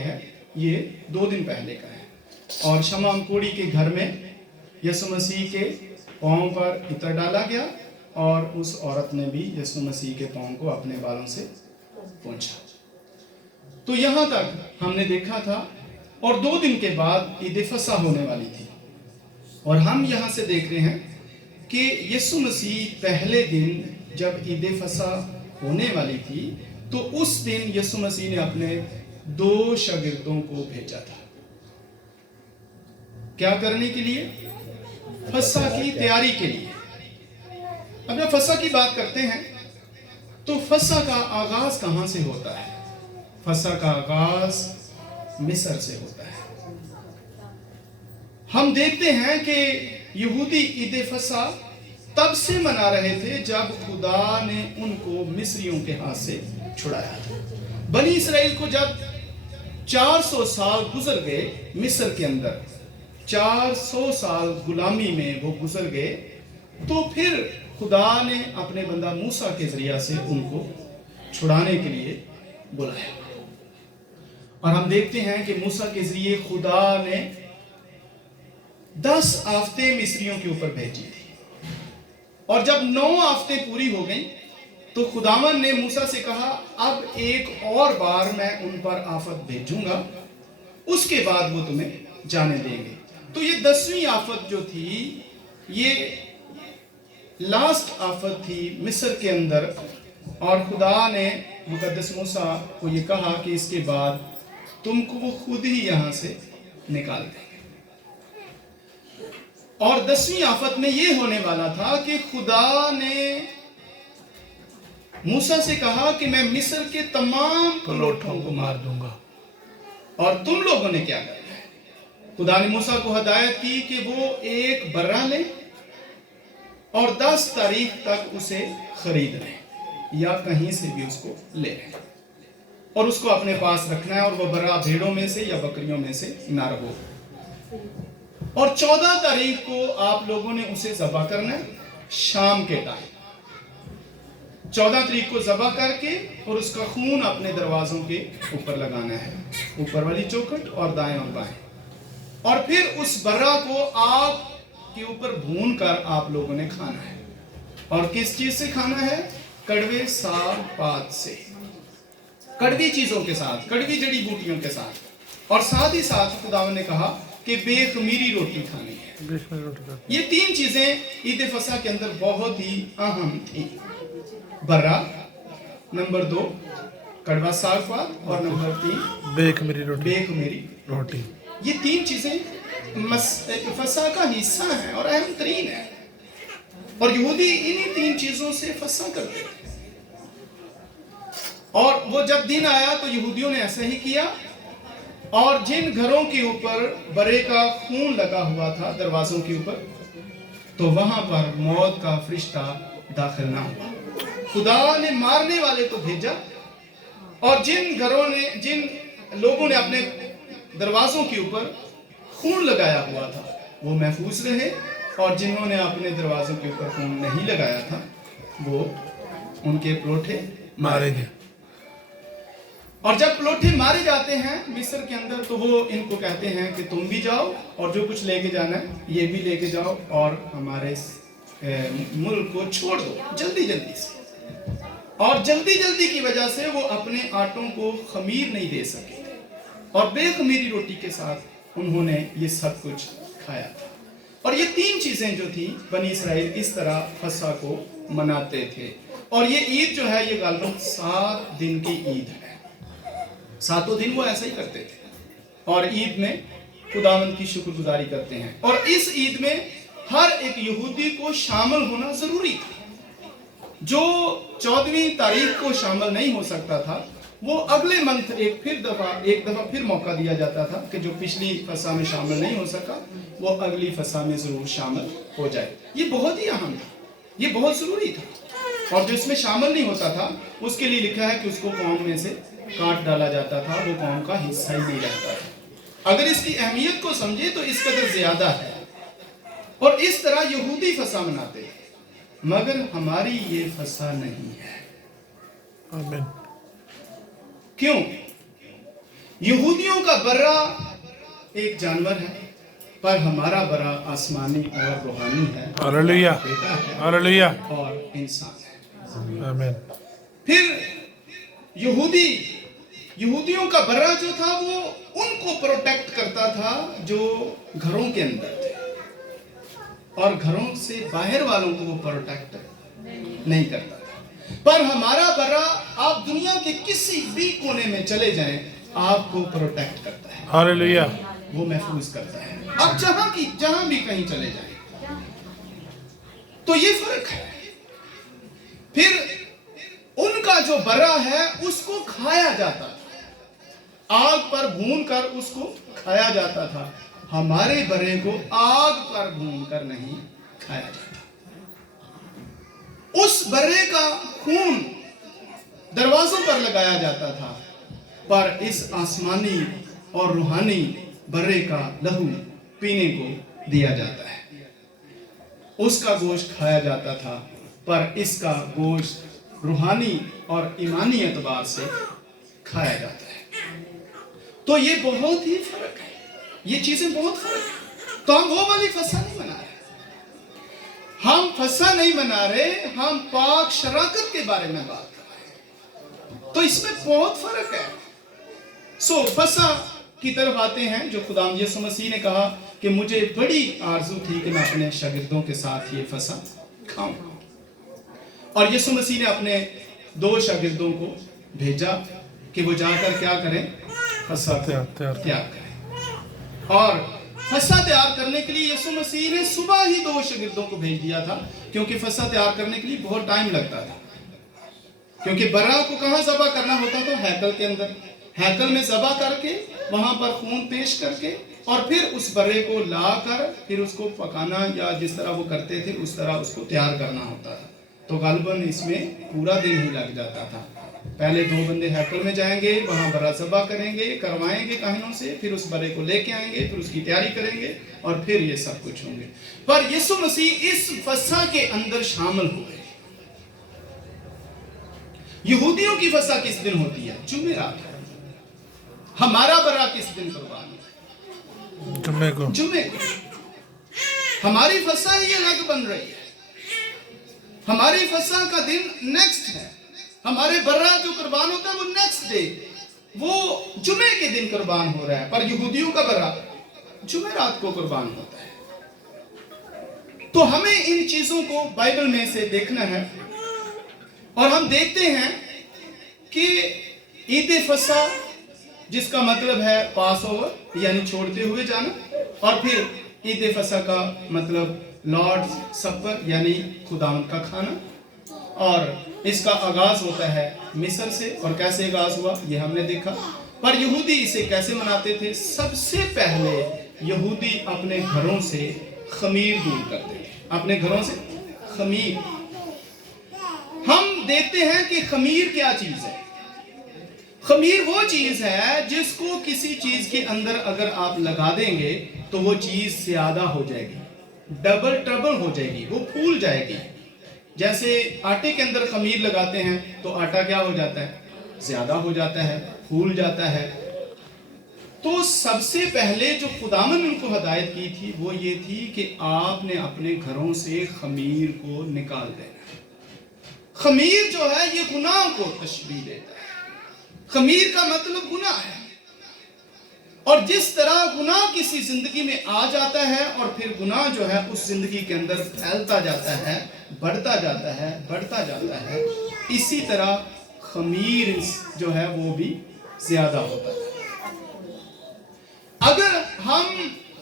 واقعہ ہے یہ 2 دن پہلے کا ہے، اور شمعون کوڑی کے گھر میں یسوع مسیح کے پاؤں پر عطر ڈالا گیا اور اس عورت نے بھی یسوع مسیح کے پاؤں کو اپنے بالوں سے پونچھا۔ تو یہاں تک ہم نے دیکھا تھا، اور 2 دن کے بعد عید فصح ہونے والی تھی، اور ہم یہاں سے دیکھ رہے ہیں کہ یسوع مسیح پہلے دن جب عید فصح ہونے والی تھی تو اس دن یسوع مسیح نے اپنے 2 شاگردوں کو بھیجا تھا۔ کیا کرنے کے لیے؟ فصح کی تیاری کے لیے۔ اب جب فصح کی بات کرتے ہیں تو فصح کا آغاز کہاں سے ہوتا ہے؟ فصح کا آغاز مصر سے ہوتا ہے۔ ہم دیکھتے ہیں کہ یہودی عید فصح تب سے منا رہے تھے جب خدا نے ان کو مصریوں کے ہاتھ سے چھڑایا تھا۔ بنی اسرائیل کو جب 400 سال گزر گئے مصر کے اندر، 400 سال غلامی میں وہ گزر گئے، تو پھر خدا نے اپنے بندہ موسیٰ کے ذریعہ سے ان کو چھڑانے کے لیے بلایا، اور ہم دیکھتے ہیں کہ موسیٰ کے ذریعے خدا نے 10 آفتیں مصریوں کے اوپر بھیجی تھی، اور جب 9 آفتیں پوری ہو گئیں تو خداوند نے موسیٰ سے کہا اب ایک اور بار میں ان پر آفت بھیجوں گا، اس کے بعد وہ تمہیں جانے دیں گے۔ تو یہ 10ویں آفت جو تھی یہ لاسٹ آفت تھی مصر کے اندر، اور خدا نے مقدس موسیٰ کو یہ کہا کہ اس کے بعد تم کو وہ خود ہی یہاں سے نکال دیں گے۔ اور 10ویں آفت میں یہ ہونے والا تھا کہ خدا نے موسیٰ سے کہا کہ میں مصر کے تمام پلوٹوں کو مار دوں گا، اور تم لوگوں نے کیا کرنا ہے؟ خدا نے موسیٰ کو ہدایت کی کہ وہ ایک برہ لیں اور 10 تاریخ تک اسے خرید لیں یا کہیں سے بھی اس کو لے لیں، اور اس کو اپنے پاس رکھنا ہے، اور وہ برہ بھیڑوں میں سے یا بکریوں میں سے نہ رہو، اور 14 تاریخ کو آپ لوگوں نے اسے ذبح کرنا ہے شام کے ٹائم۔ 14 تاریخ کو ذبح کر کے اور اس کا خون اپنے دروازوں کے اوپر لگانا ہے، اوپر والی چوکھٹ اور دائیں اور بائیں، اور پھر اس برہ کو آگ کے اوپر بھون کر آپ لوگوں نے کھانا ہے۔ اور کس چیز سے کھانا ہے؟ کڑوے ساگ پات سے، کڑوی چیزوں کے ساتھ، کڑوی جڑی بوٹیوں کے ساتھ، اور ساتھ ہی ساتھ خداوند نے کہا کہ بے خمیری روٹی کھانی ہے۔ یہ 3 چیزیں عید فصح کے اندر بہت ہی اہم تھی، برہ، نمبر 2 کڑوا ساگ پات، اور نمبر 3 بے خمیری روٹی۔ یہ 3 چیزیں فصح کا حصہ ہیں اور اہم ترین ہیں، اور یہودی انہی 3 چیزوں سے فصح کرتے تھے۔ اور وہ جب دن آیا تو یہودیوں نے ایسا ہی کیا، اور جن گھروں کے اوپر برے کا خون لگا ہوا تھا دروازوں کے اوپر، تو وہاں پر موت کا فرشتہ داخل نہ ہوا۔ خدا نے مارنے والے کو بھیجا، اور جن لوگوں نے اپنے دروازوں کے اوپر خون لگایا ہوا تھا وہ محفوظ رہے، اور جنہوں نے اپنے دروازوں کے اوپر خون نہیں لگایا تھا وہ ان کے پلوٹے مارے گئے۔ اور جب پلوٹے مارے جاتے ہیں مصر کے اندر تو وہ ان کو کہتے ہیں کہ تم بھی جاؤ اور جو کچھ لے کے جانا ہے یہ بھی لے کے جاؤ، اور ہمارے ملک کو چھوڑ دو جلدی جلدی سے۔ اور جلدی کی وجہ سے وہ اپنے آٹوں کو خمیر نہیں دے سکے، اور بے خمیری روٹی کے ساتھ انہوں نے یہ سب کچھ کھایا تھا۔ اور یہ 3 چیزیں جو تھیں بنی اسرائیل اس طرح فصح کو مناتے تھے، اور یہ عید جو ہے یہ غالباً 7 دن کی عید ہے، 7 دن وہ ایسا ہی کرتے تھے، اور عید میں خداوند کی شکر گزاری کرتے ہیں۔ اور اس عید میں ہر ایک یہودی کو شامل ہونا ضروری تھا۔ جو 14ویں تاریخ کو شامل نہیں ہو سکتا تھا وہ اگلے منتھ ایک دفعہ پھر موقع دیا جاتا تھا کہ جو پچھلی فصح میں شامل نہیں ہو سکا وہ اگلی فصح میں ضرور شامل ہو جائے۔ یہ بہت ہی اہم تھا، یہ بہت ضروری تھا، اور جو اس میں شامل نہیں ہوتا تھا اس کے لیے لکھا ہے کہ اس کو قوم میں سے کاٹ ڈالا جاتا تھا، وہ قوم کا حصہ ہی نہیں رہتا تھا۔ اگر اس کی اہمیت کو سمجھے تو اس قدر زیادہ ہے، اور اس طرح یہودی فصح مناتے ہیں، مگر ہماری یہ فصح نہیں ہے۔ آمین۔ کیوں؟ यहूदियों का बर्रा एक जानवर है, पर हमारा बर्रा आसमानी और रूहानी है, हालेलुया, बेटा है हालेलुया, और इंसान है। आमीन। फिर यहूदियों का बर्रा जो था वो उनको प्रोटेक्ट करता था जो घरों के अंदर थे, और घरों से बाहर वालों को वो प्रोटेक्ट नहीं करता था। पर हमारा बर्रा आप दुनिया के किसी भी कोने में चले जाएं, आपको प्रोटेक्ट करता है, हालेलुया, वो महफूज करता है, आप जहां भी कहीं चले जाएं। तो ये फर्क है। फिर उनका जो बर्रा है उसको खाया जाता था, आग पर भून कर उसको खाया जाता था। हमारे बर्रे को आग पर भून कर नहीं खाया जाता। उस बर्रे का खून दरवाजों पर लगाया जाता था, पर इस आसमानी और रूहानी बर्रे का लहू पीने को दिया जाता है। उसका गोश्त खाया जाता था, पर इसका गोश्त रूहानी और ईमानी एतबार से खाया जाता है। तो ये बहुत ही फर्क है, ये चीजें बहुत फर्क है। तो हम वो वाली फसा नहीं मना रहे, हम फसा नहीं मना रहे, हम पाक शराकत के बारे में बात कर रहे हैं। तो इसमें बहुत फर्क है। सो फसा की तरफ आते हैं, जो खुदाम यीशु मसीह ने कहा कि मुझे बड़ी आरज़ू थी कि मैं अपने शागिर्दों के साथ ये फसा खाऊं, और यीशु मसीह ने अपने 2 शागिर्दों को भेजा कि वो जाकर क्या करें, फसा तैयार करें। और फसा तैयार करने के लिए यीशु मसीह ने सुबह ही 2 शागिर्दों को भेज दिया था, क्योंकि फसा तैयार करने के लिए बहुत टाइम लगता था। क्योंकि बर्रा को कहाँ ज़बह करना होता था, हैकल के अंदर। हैकल में ज़बह करके वहां पर खून पेश करके और फिर उस बर्रे को लाकर फिर उसको पकाना, या जिस तरह वो करते थे उस तरह उसको तैयार करना होता था। तो गालिबन इसमें पूरा दिन ही लग जाता था। पहले 2 बंदे हैकल में जाएंगे, वहां बर्रा ज़बह करेंगे, करवाएंगे काहिनों से, फिर उस बर्रे को लेके आएंगे, फिर उसकी तैयारी करेंगे, और फिर ये सब कुछ होंगे। पर यीशु मसीह इस फसा के अंदर शामिल हुए। यहूदियों की फसा किस दिन होती है? जुमेरात। हमारा बर्रा किस दिन कुर्बान है? जुमे को। हमारी फसा ये अलग बन रही है, हमारी फसा का दिन नेक्स्ट है। हमारे बर्रा जो कुर्बान होता है वो नेक्स्ट डे, वो जुमे के दिन कुर्बान हो रहा है, पर यहूदियों का बर्रा जुमेरात को कुर्बान होता है। तो हमें इन चीजों को बाइबल में से देखना है, और हम देखते हैं कि ईद फसा, जिसका मतलब है पास ओवर यानी छोड़ते हुए जाना, और फिर ईद फसा का मतलब लॉर्ड सपर यानी खुदावंद का खाना, और इसका आगाज होता है मिस्र से। और कैसे आगाज हुआ ये हमने देखा। पर यहूदी इसे कैसे मनाते थे? सबसे पहले यहूदी अपने घरों से खमीर दूर करते थे, अपने घरों से खमीर। हम देखते हैं कि खमीर क्या चीज है। खमीर वो चीज है जिसको किसी चीज के अंदर अगर आप लगा देंगे तो वो चीज ज्यादा हो जाएगी, डबल ट्रबल हो जाएगी, वो फूल जाएगी। जैसे आटे के अंदर खमीर लगाते हैं तो आटा क्या हो जाता है? ज्यादा हो जाता है, फूल जाता है। तो सबसे पहले जो खुदावन ने उनको हदायत की थी वो ये थी कि आपने अपने घरों से खमीर को निकाल देना। खमीर जो है ये गुनाह को तशबीह देता है। खमीर का मतलब गुनाह है, और जिस तरह गुनाह किसी जिंदगी में आ जाता है और फिर गुनाह जो है उस जिंदगी के अंदर फैलता जाता है, बढ़ता जाता है, बढ़ता जाता है, इसी तरह खमीर जो है वो भी ज्यादा होता है। अगर हम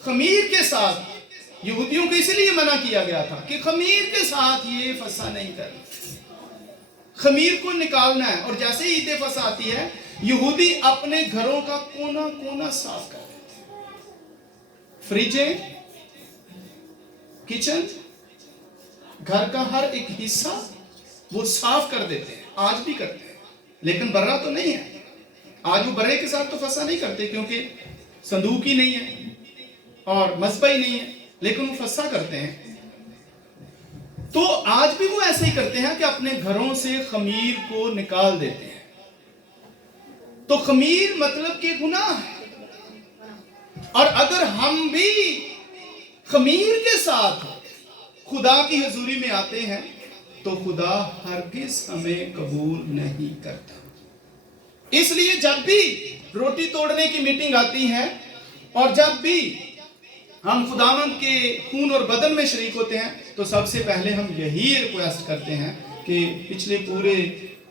खमीर के साथ, यहूदियों को इसलिए मना किया गया था कि खमीर के साथ ये फसा नहीं करना, खमीर को निकालना है। और जैसे ही ईद फसा आती है यहूदी अपने घरों का कोना कोना साफ कर देते हैं। फ्रिजें, किचन, घर का हर एक हिस्सा वो साफ कर देते हैं, आज भी करते हैं। लेकिन बर्रा तो नहीं है, आज वो बर्रे के साथ तो फसा नहीं करते क्योंकि संदूक ही नहीं है और मस्बा ही नहीं है, लेकिन वो फसा करते हैं। तो आज भी वो ऐसे ही करते हैं कि अपने घरों से खमीर को निकाल देते हैं। तो खमीर मतलब कि गुनाह है। और अगर हम भी खमीर के साथ खुदा की हजूरी में आते हैं तो खुदा हरगिज हमें कबूल नहीं करता। इसलिए जब भी रोटी तोड़ने की मीटिंग आती है और जब भी हम खुदावंद के खून और बदन में शरीक होते हैं तो सबसे पहले हम यही रिक्वेस्ट करते हैं कि पिछले पूरे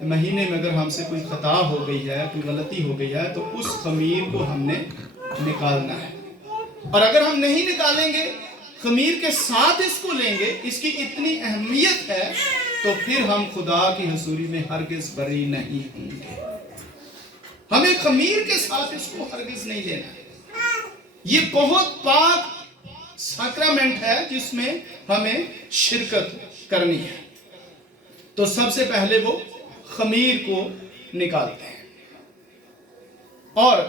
महीने में अगर हमसे कोई खता हो गई है, कोई गलती हो गई है, तो उस खमीर को हमने निकालना है। और अगर हम नहीं निकालेंगे, खमीर के साथ इसको लेंगे, इसकी इतनी अहमियत है, तो फिर हम खुदा की हजूरी में हरगिज बरी नहीं होंगे। हमें खमीर के साथ इसको हरगिज नहीं लेना है। ये बहुत पाक सैक्रामेंट है जिसमें हमें शिरकत करनी है। तो सबसे पहले वो खमीर को निकालते हैं और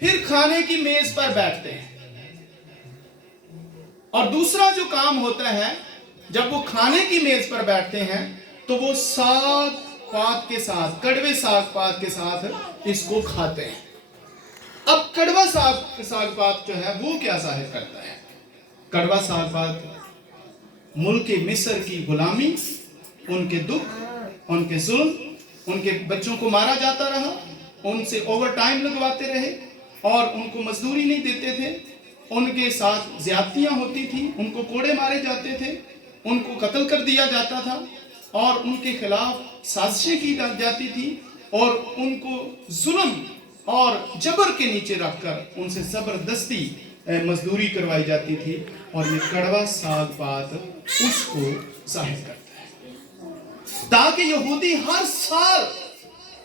फिर खाने की मेज पर बैठते हैं। और दूसरा जो काम होता है, जब वो खाने की मेज पर बैठते हैं तो वो साग पात के साथ, कड़वे साग पात के साथ इसको खाते हैं। अब कड़वा साग पात जो है वो क्या जाहिर करता है? कड़वा साग पात मुल्क मिस्र की गुलामी, उनके दुख, उनके जुल्म, उनके बच्चों को मारा जाता रहा, उनसे ओवर टाइम लगवाते रहे और उनको मजदूरी नहीं देते थे, उनके साथ ज्यादतियां होती थी, उनको कोड़े मारे जाते थे, उनको कत्ल कर दिया जाता था और उनके खिलाफ साजिशें की जाती थी और उनको जुल्म और जबर के नीचे रखकर उनसे जबरदस्ती मजदूरी करवाई जाती थी। और ये कड़वा साग पात उसको जाहिर करता है ताकि यहूदी हर साल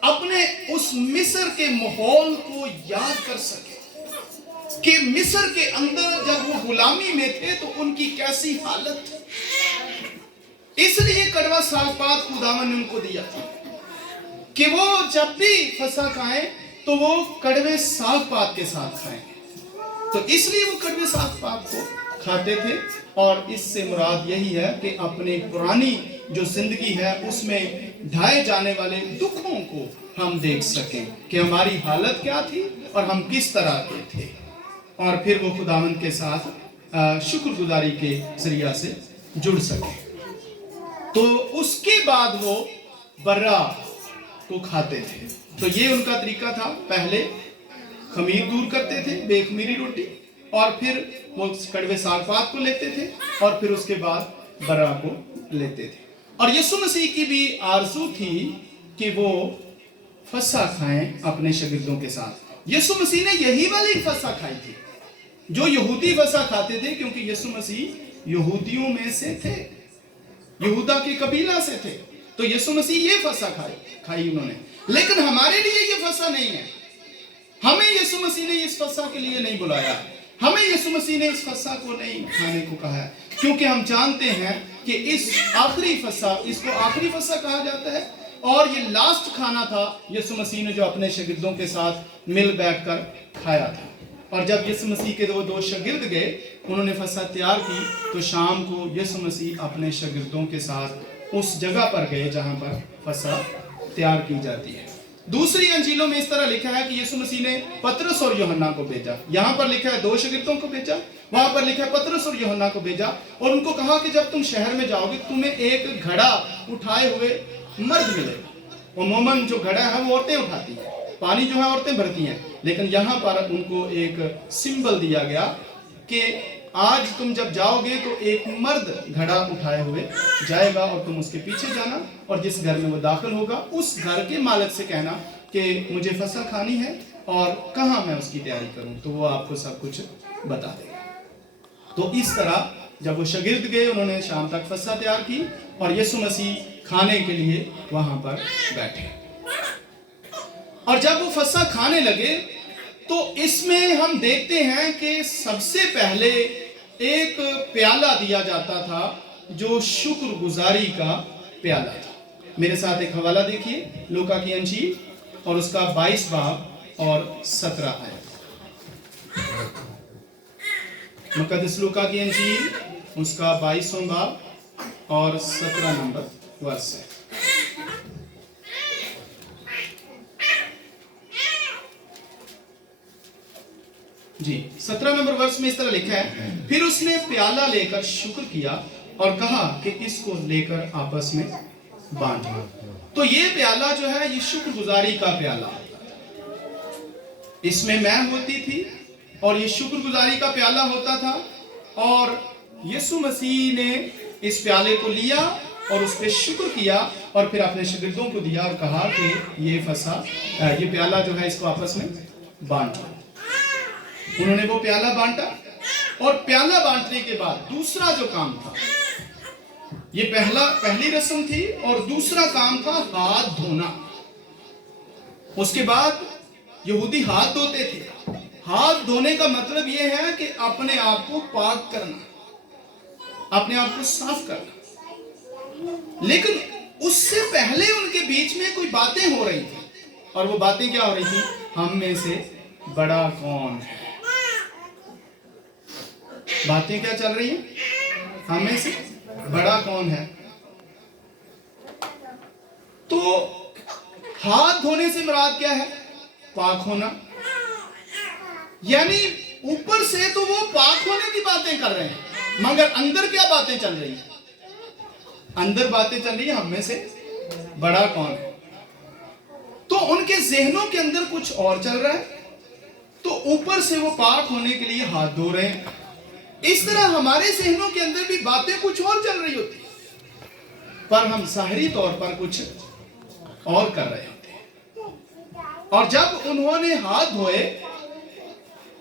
अपने उस मिस्र के माहौल को याद कर सके कि मिस्र के अंदर जब वो गुलामी में थे तो उनकी कैसी हालत थी। इसलिए कड़वा साग पात खुदावन ने उनको दिया था कि वो जब भी फसह खाएं तो वो कड़वे साग पात के साथ खाएं। तो इसलिए वो कड़वे साग पात को खाते थे। और इससे मुराद यही है कि अपनी पुरानी जो जिंदगी है उसमें ढाए जाने वाले दुखों को हम देख सकें कि हमारी हालत क्या थी और हम किस तरह के थे, और फिर वो खुदावंद के साथ शुक्रगुजारी के जरिया से जुड़ सके। तो उसके बाद वो बर्रा को खाते थे। तो ये उनका तरीका था, पहले खमीर दूर करते थे, बेखमीरी रोटी, और फिर वो कड़वे साग पात को लेते थे और फिर उसके बाद बर्रा को लेते थे। और यीशु मसीह की भी आरज़ू थी कि वो फसह खाएं अपने शागिर्दों के साथ। यीशु मसीह ने यही वाली फसह खाई थी जो यहूदी फसह खाते थे, क्योंकि यीशु मसीह यहूदियों में से थे, यहूदा के कबीला से थे। तो यीशु मसीह ये फसह खाई उन्होंने। लेकिन हमारे लिए ये फसह नहीं है। हमें यीशु मसीह ने इस फसह के लिए नहीं बुलाया, हमें यीशु मसीह ने इस फसह को नहीं खाने को कहा है, क्योंकि हम जानते हैं कि इस आखिरी फसह, इसको आखिरी फसह कहा जाता है और ये लास्ट खाना था यीशु मसीह ने जो अपने शागिर्दों के साथ मिल बैठकर खाया था। और जब यीशु मसीह के वो दो शागिर्द गए, उन्होंने फसह तैयार की, तो शाम को यीशु मसीह अपने शागिर्दों के साथ उस जगह पर गए जहां पर फसह तैयार की जाती है। दूसरी अंजीलों में इस तरह लिखा है कि यीशु मसीह ने पतरस और यूहन्ना को भेजा। यहाँ पर लिखा है 2 शागिर्दों को भेजा, वहां पर लिखा है पतरस और यूहन्ना को भेजा, और उनको कहा कि जब तुम शहर में जाओगे तुम्हें एक घड़ा उठाए हुए मर्द मिलेगा। अमूमन जो घड़ा है वो औरतें उठाती हैं, पानी जो है औरतें भरती हैं, लेकिन यहाँ पर उनको एक सिंबल दिया गया कि आज तुम जब जाओगे तो एक मर्द घड़ा उठाए हुए जाएगा और तुम उसके पीछे जाना, और जिस घर में वो दाखिल होगा उस घर के मालिक से कहना कि मुझे फसह खानी है और कहाँ मैं उसकी तैयारी करूं, तो वो आपको सब कुछ बता देगा। तो इस तरह जब वो शागिर्द गए, उन्होंने शाम तक फसह तैयार की और यीशु मसीह खाने के लिए वहां पर बैठे। और जब वो फसह खाने लगे तो इसमें हम देखते हैं कि सबसे पहले एक प्याला दिया जाता था जो शुक्रगुजारी का प्याला था। मेरे साथ एक हवाला देखिए, लूका की अंजील और उसका 22 बाब और 17 आयत। मुकद्दस लूका की अंजील उसका 22वां बाब और 17 नंबर वर्ष है। जी 17 नंबर वर्ष में इस तरह लिखा है, फिर उसने प्याला लेकर शुक्र किया और कहा कि इसको लेकर आपस में बांटो। तो ये प्याला जो है ये शुक्रगुजारी का प्याला, इसमें मैं होती थी और ये शुक्रगुजारी का प्याला होता था, और यीशु मसीह ने इस प्याले को लिया और उस पर शुक्र किया और फिर अपने शागिर्दों को दिया और कहा कि ये प्याला जो है इसको आपस में बांटो। उन्होंने वो प्याला बांटा, और प्याला बांटने के बाद दूसरा जो काम था, ये पहली रस्म थी और दूसरा काम था हाथ धोना। उसके बाद यहूदी हाथ धोते थे। हाथ धोने का मतलब यह है कि अपने आप को पाक करना, अपने आप को साफ करना। लेकिन उससे पहले उनके बीच में कोई बातें हो रही थी, और वो बातें क्या हो रही थी? हम में से बड़ा कौन है? बातें क्या चल रही है? हम में से बड़ा कौन है? तो हाथ धोने से मुराद क्या है? पाक होना। यानी ऊपर से तो वो पाक होने की बातें कर रहे हैं, मगर अंदर क्या बातें चल रही है? अंदर बातें चल रही है हम में से बड़ा कौन है। तो उनके जहनों के अंदर कुछ और चल रहा है, तो ऊपर से वो पाक होने के लिए हाथ धो रहे हैं। इस तरह हमारे जहनों के अंदर भी बातें कुछ और चल रही होती, पर हम ज़ाहिरी तौर पर कुछ और कर रहे होते हैं। और जब उन्होंने हाथ धोए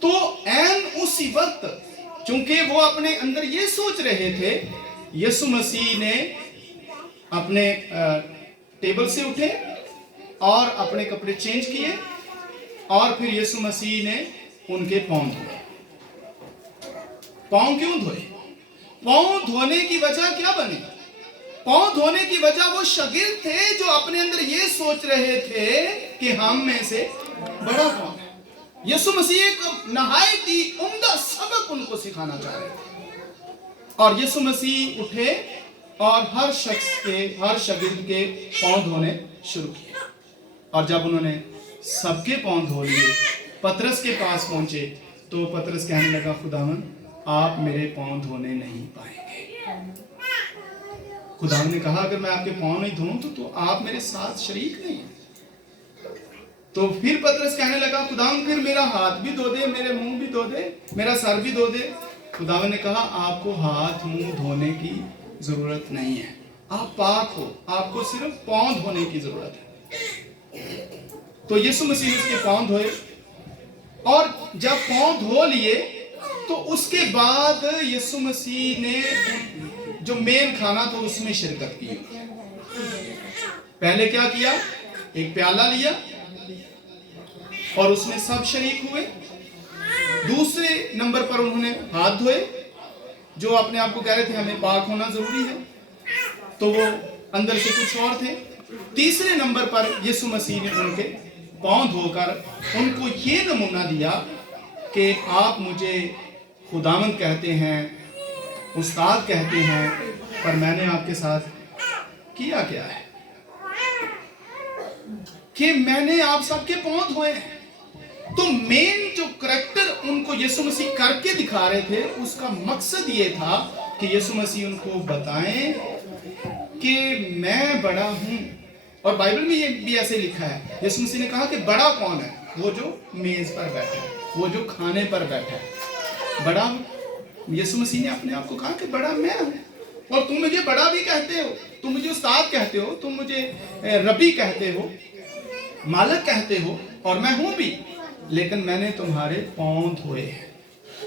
तो ऐन उसी वक्त, चूंकि वो अपने अंदर ये सोच रहे थे, यीशु मसीह ने अपने टेबल से उठे और अपने कपड़े चेंज किए, और फिर यीशु मसीह ने उनके पांव धोए। पांव क्यों धोए? पांव धोने की वजह क्या बनी? पांव धोने की वजह वो शागिर्द थे जो अपने अंदर ये सोच रहे थे कि हम में से बड़ा कौन है। यीशु मसीह एक नहायत ही उम्दा सबक उनको सिखाना चाह रहे थे, और यीशु मसीह उठे और हर शागिर्द के पांव धोने शुरू किए। और जब उन्होंने सबके पांव धो लिए, पतरस के पास पहुंचे, तो पतरस कहने लगा, खुदावन आप मेरे पांव धोने नहीं पाएंगे। खुदावन ने कहा, अगर मैं आपके पांव नहीं धोऊं तो आप मेरे साथ शरीक नहीं हैं। तो फिर पतरस कहने लगा, खुदावन फिर मेरा हाथ भी धो दे, मेरे मुंह भी धो दे, मेरा सर भी धो दे। खुदावन ने कहा, आपको हाथ मुंह धोने की जरूरत नहीं है, आप पाक हो, आपको सिर्फ पांव धोने की जरूरत है। तो यीशु मसीह ने उसके पांव धोए, और जब पांव धो लिए तो उसके बाद यीशु मसीह ने जो मेन खाना था उसमें शिरकत की। पहले क्या किया? एक प्याला लिया और उसमें सब शरीक हुए। दूसरे नंबर पर उन्होंने हाथ धोए, जो अपने आप को कह रहे थे हमें पाक होना जरूरी है, तो वो अंदर से कुछ और थे। तीसरे नंबर पर यीशु मसीह ने उनके पांव धोकर उनको ये नमूना दिया कि आप मुझे खुदावंद कहते हैं, उस्ताद कहते हैं, पर मैंने आपके साथ किया क्या है कि मैंने आप सबके पांव धोए हैं। तो मेन जो करैक्टर उनको यीशु मसीह करके दिखा रहे थे, उसका मकसद ये था कि यीशु मसीह उनको बताएं कि मैं बड़ा हूं। और बाइबल में ये भी ऐसे लिखा है, यीशु मसीह ने कहा कि बड़ा कौन है? वो जो मेज पर बैठा है, वो जो खाने पर बैठा है। बड़ा यीशु मसीह ने अपने आप को कहा कि बड़ा मैं हूं, और तुम मुझे बड़ा भी कहते हो, तुम मुझे उस्ताद कहते हो, तुम मुझे रबी कहते हो, मालिक कहते हो, और मैं हूं भी, लेकिन मैंने तुम्हारे पांव धोए हैं।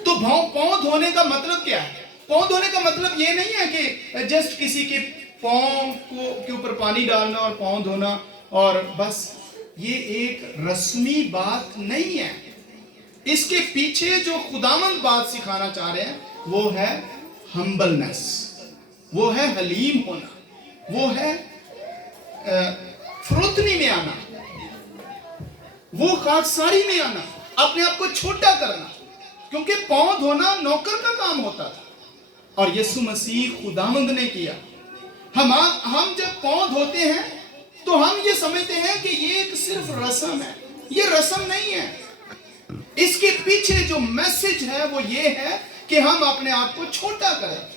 तो पांव धोने का मतलब क्या है? पांव धोने का मतलब ये नहीं है कि जस्ट किसी के पांव के ऊपर पानी डालना और पांव धोना और बस, ये एक रस्मी बात नहीं है। इसके पीछे जो खुदावंद बात सिखाना चाह रहे हैं वो है हम्बलनेस, वो है हलीम होना, वो है फरोतनी में आना, वो खाकसारी में आना, अपने आप को छोटा करना। क्योंकि पांव धोना नौकर का काम होता था, और यीशु मसीह खुदावंद ने किया। हम जब पांव धोते हैं तो हम ये समझते हैं कि ये एक सिर्फ रस्म है। ये रस्म नहीं है। इसके पीछे जो मैसेज है वो ये है कि हम अपने आप को छोटा करें।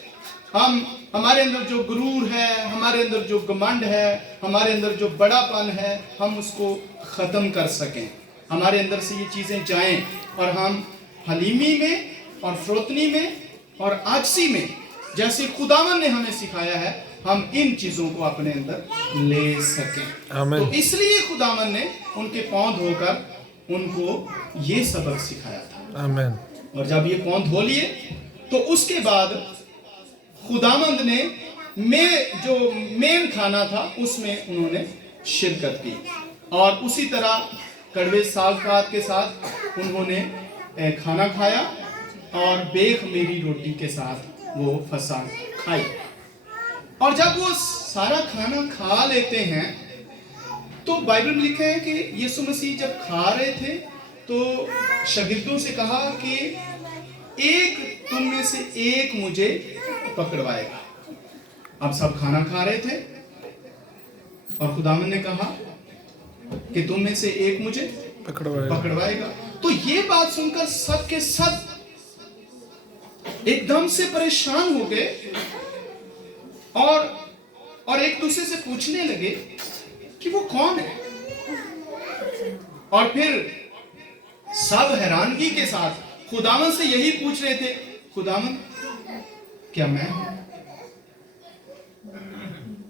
हमारे अंदर जो गुरूर है, हमारे अंदर जो घमंड है, हमारे अंदर जो बड़ापन है, हम उसको ख़त्म कर सकें। हमारे अंदर से ये चीज़ें जाएं और हम हलीमी में और फरोतनी में और आजसी में, जैसे खुदावन ने हमें सिखाया है, हम इन चीज़ों को अपने अंदर ले सकें। आमीन। तो इसलिए खुदावन ने उनके पांव धोकर उनको ये सबक सिखाया था। आमीन। और जब ये पांव धो लिए तो उसके बाद खुदावंद ने जो मेन खाना था उसमें उन्होंने शिरकत की, और उसी तरह कड़वे साग के साथ उन्होंने खाना खाया और बेख मेरी रोटी के साथ वो फसा खाई। और जब वो सारा खाना खा लेते हैं तो बाइबल में लिखा है कि यीशु मसीह जब खा रहे थे तो शागिर्दों से कहा कि एक तुम में से एक मुझे पकड़वाएगा। अब सब खाना खा रहे थे और खुदावन ने कहा कि तुम में से एक मुझे पकड़वाएगा। तो ये बात सुनकर सब के सब एकदम से परेशान हो गए और एक दूसरे से पूछने लगे कि वो कौन है। और फिर सब हैरानगी के साथ खुदावन से यही पूछ रहे थे, खुदावन क्या मैं हूं?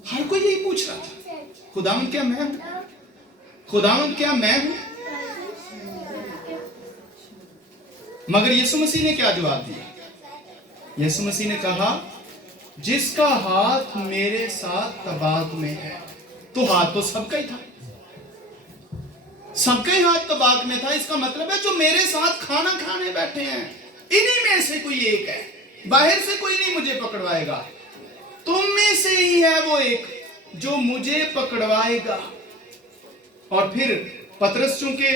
हर कोई यही पूछ रहा था, खुदावन क्या मैं हूं? खुदावन क्या मैं हूं? मगर यीशु मसीह ने क्या जवाब दिया? यीशु मसीह ने कहा, जिसका हाथ मेरे साथ तबाक में है। तो हाथ तो सबका ही था, सबका ही हाथ तबाक में था। इसका मतलब है जो मेरे साथ खाना खाने बैठे हैं इन्हीं में से कोई एक है, बाहर से कोई नहीं मुझे पकड़वाएगा। तुम में से ही है वो एक जो मुझे पकड़वाएगा। और फिर पतरस, चूंकि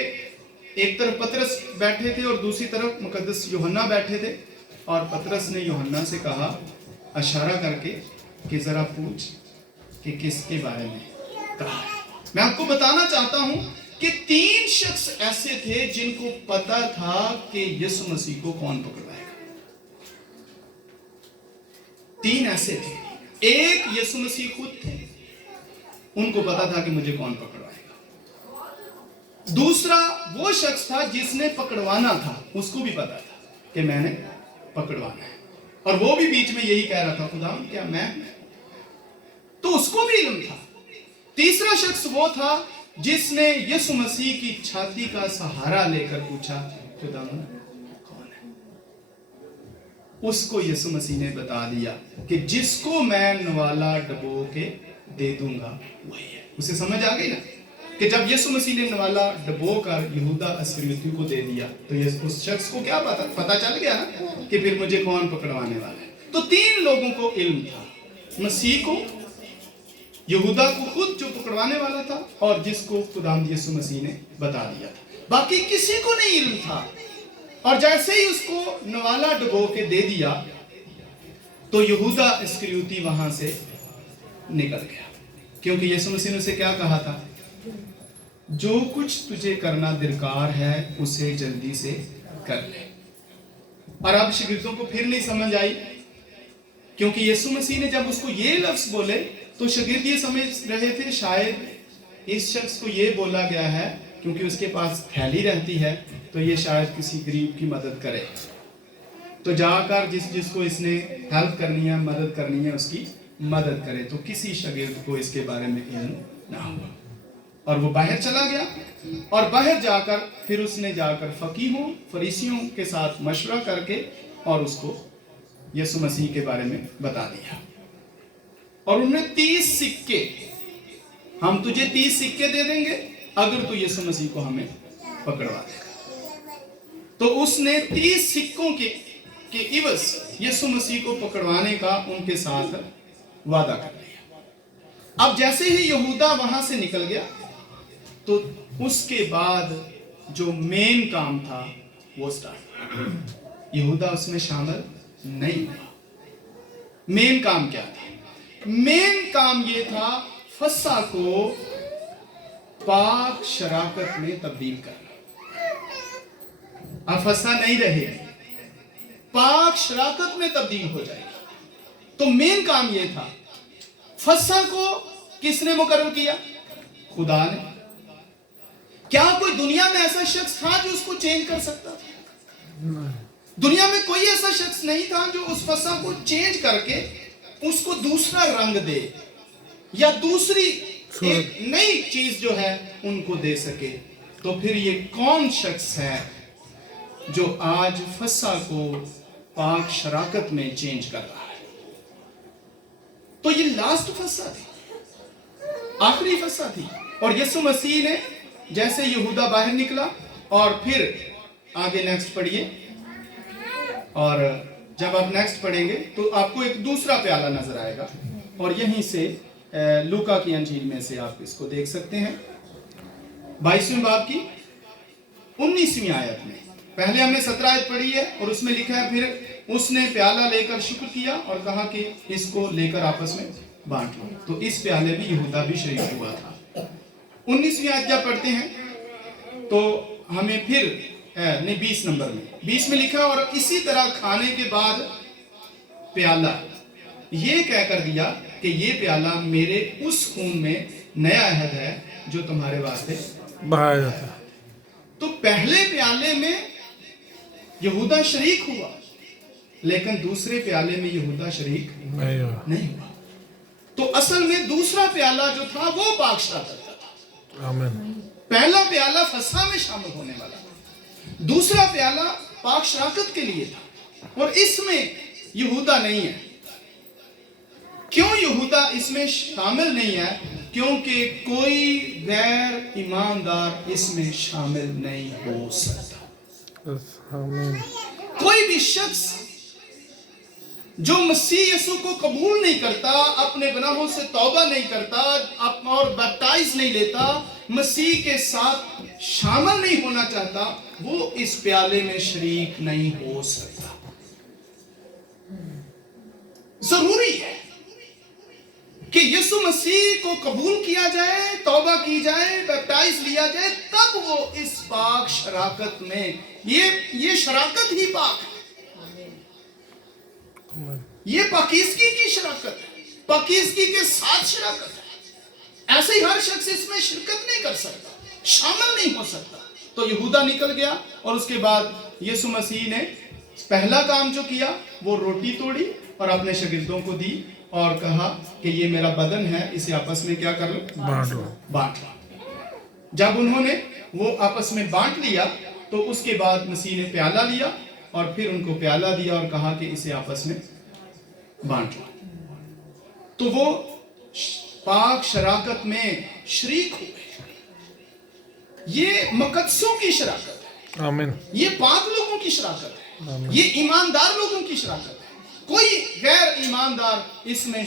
एक तरफ पतरस बैठे थे और दूसरी तरफ मुकद्दस यूहन्ना बैठे थे, और पतरस ने यूहन्ना से कहा इशारा करके कि जरा पूछ कि किसके बारे में कहा है। मैं आपको बताना चाहता हूं कि 3 शख्स ऐसे थे जिनको पता था कि यीशु मसीह को कौन पकड़वाएगा। 3 ऐसे थे। एक यीशु मसीह खुद थे, उनको पता था कि मुझे कौन पकड़वाएगा। दूसरा वो शख्स था जिसने पकड़वाना था, उसको भी पता था कि मैंने पकड़वाना है, और वो भी बीच में यही कह रहा था, खुदावन क्या मैं? तो उसको भी इल्म था। तीसरा शख्स वो था जिसने यीशु मसीह की छाती का सहारा लेकर पूछा, खुदावन कौन है? उसको यीशु मसीह ने बता दिया कि जिसको मैं नवाला डबो के दे दूंगा वही है। उसे समझ आ गई ना कि जब यीशु मसीह ने नवाला डबो कर यहूदा इस्करियोती को दे दिया तो उस शख्स को क्या पता चल गया ना कि फिर मुझे कौन पकड़वाने वाला है। तो 3 लोगों को इल्म था, मसीह को, यहूदा को खुद जो पकड़वाने वाला था, और जिसको खुदावंद यीशु मसीह ने बता दिया था। बाकी किसी को नहीं इल्म था। और जैसे ही उसको नवाला डबो के दे दिया तो यहूदा इस्करियोती वहां से निकल गया, क्योंकि यीशु मसीह ने उसे क्या कहा था? जो कुछ तुझे करना दरकार है उसे जल्दी से कर ले। और अब शागिर्दों को फिर नहीं समझ आई, क्योंकि यीशु मसीह ने जब उसको ये लफ्ज बोले तो शागिर्द ये समझ रहे थे शायद इस शख्स को ये बोला गया है क्योंकि उसके पास थैली रहती है तो ये शायद किसी गरीब की मदद करे, तो जाकर जिसको इसने हेल्प करनी है, मदद करनी है, उसकी मदद करे। तो किसी शागिर्द को इसके बारे में इल्म ना हुआ और वो बाहर चला गया। और बाहर जाकर फिर उसने जाकर फकीहों फरीसियों के साथ मशवरा करके और उसको यीशु मसीह के बारे में बता दिया। और उन्हें 30 सिक्के, हम तुझे 30 सिक्के दे देंगे अगर तू यीशु मसीह को हमें पकड़वा देगा। तो उसने 30 सिक्कों के इवज यीशु मसीह को पकड़वाने का उनके साथ वादा कर लिया। अब जैसे ही यहूदा वहां से निकल गया तो उसके बाद जो मेन काम था वो स्टार्ट। यहूदा उसमें शामिल नहीं हुआ। मेन काम क्या था? मेन काम ये था फसह को पाक शराकत में तब्दील करना। अब फसा नहीं रहेगी, पाक शराकत में तब्दील हो जाएगी। तो मेन काम ये था, फसा को किसने मुकर्रर किया? खुदा ने। क्या कोई दुनिया में ऐसा शख्स था जो उसको चेंज कर सकता था? दुनिया में कोई ऐसा शख्स नहीं था जो उस फसा को चेंज करके उसको दूसरा रंग दे या दूसरी एक नई चीज जो है उनको दे सके। तो फिर ये कौन शख्स है जो आज फसा को पाक शराकत में चेंज कर रहा है? तो ये लास्ट फसा थी, आखिरी फसा थी। और यीशु मसीह ने जैसे यहूदा बाहर निकला, और फिर आगे नेक्स्ट पढ़िए, और जब आप नेक्स्ट पढ़ेंगे तो आपको एक दूसरा प्याला नजर आएगा, और यहीं से लूका की अंजील में से आप इसको देख सकते हैं 22वें बाब की 19वीं आयत में। पहले हमने 17 आयत पढ़ी है और उसमें लिखा है, फिर उसने प्याला लेकर शुक्र किया और कहा कि इसको लेकर आपस में बांट लो। तो इस प्याले में यहूदा भी शरीक हुआ था। 19वीं आयत जब पढ़ते हैं तो हमें फिर नहीं 20 नंबर में 20 में लिखा, और इसी तरह खाने के बाद प्याला ये कह कर दिया कि ये प्याला मेरे उस खून में नया अहद है जो तुम्हारे वास्ते बहाया जाता है। तो पहले प्याले में यहूदा शरीक हुआ, लेकिन दूसरे प्याले में यहूदा शरीक नहीं हुआ। तो असल में दूसरा प्याला जो था वो पाक शराकत का था। आमीन। पहला प्याला फसा में शामिल होने वाला था, दूसरा प्याला पाक शराकत के लिए था, और इसमें यहूदा नहीं है। क्यों यहूदा इसमें शामिल नहीं है? क्योंकि कोई गैर ईमानदार इसमें शामिल नहीं हो सकता। आमीन। कोई भी शख्स जो मसीह यीशु को कबूल नहीं करता, अपने गुनाहों से तौबा नहीं करता और बैप्टाइज नहीं लेता, मसीह के साथ शामिल नहीं होना चाहता, वो इस प्याले में शरीक नहीं हो सकता। जरूरी है कि यीशु मसीह को कबूल किया जाए, तौबा की जाए, बैप्टाइज लिया जाए, तब वो इस पाक शराकत में, ये शराकत ही पाक है। ये पाकीज़गी की शराकत है, पाकीज़गी के साथ शराकत है। ऐसे ही हर शख्स इसमें शिरकत नहीं कर सकता, शामिल नहीं हो सकता। तो यहूदा निकल गया, और उसके बाद यीशु मसीह ने पहला काम जो किया वो रोटी तोड़ी और अपने शागिर्दों को दी और कहा कि ये मेरा बदन है, इसे आपस में क्या कर लो? बांट लो। जब उन्होंने वो आपस में बांट लिया तो उसके बाद मसीह ने प्याला लिया और फिर उनको प्याला दिया और कहा कि इसे आपस में बांट लो। तो वो पाक शराकत में शरीक हुए। ये मुकद्दसों की शराकत है। आमीन। ये पाक लोगों की शराकत है, ये ईमानदार लोगों की शराकत है। कोई गैर ईमानदार इसमें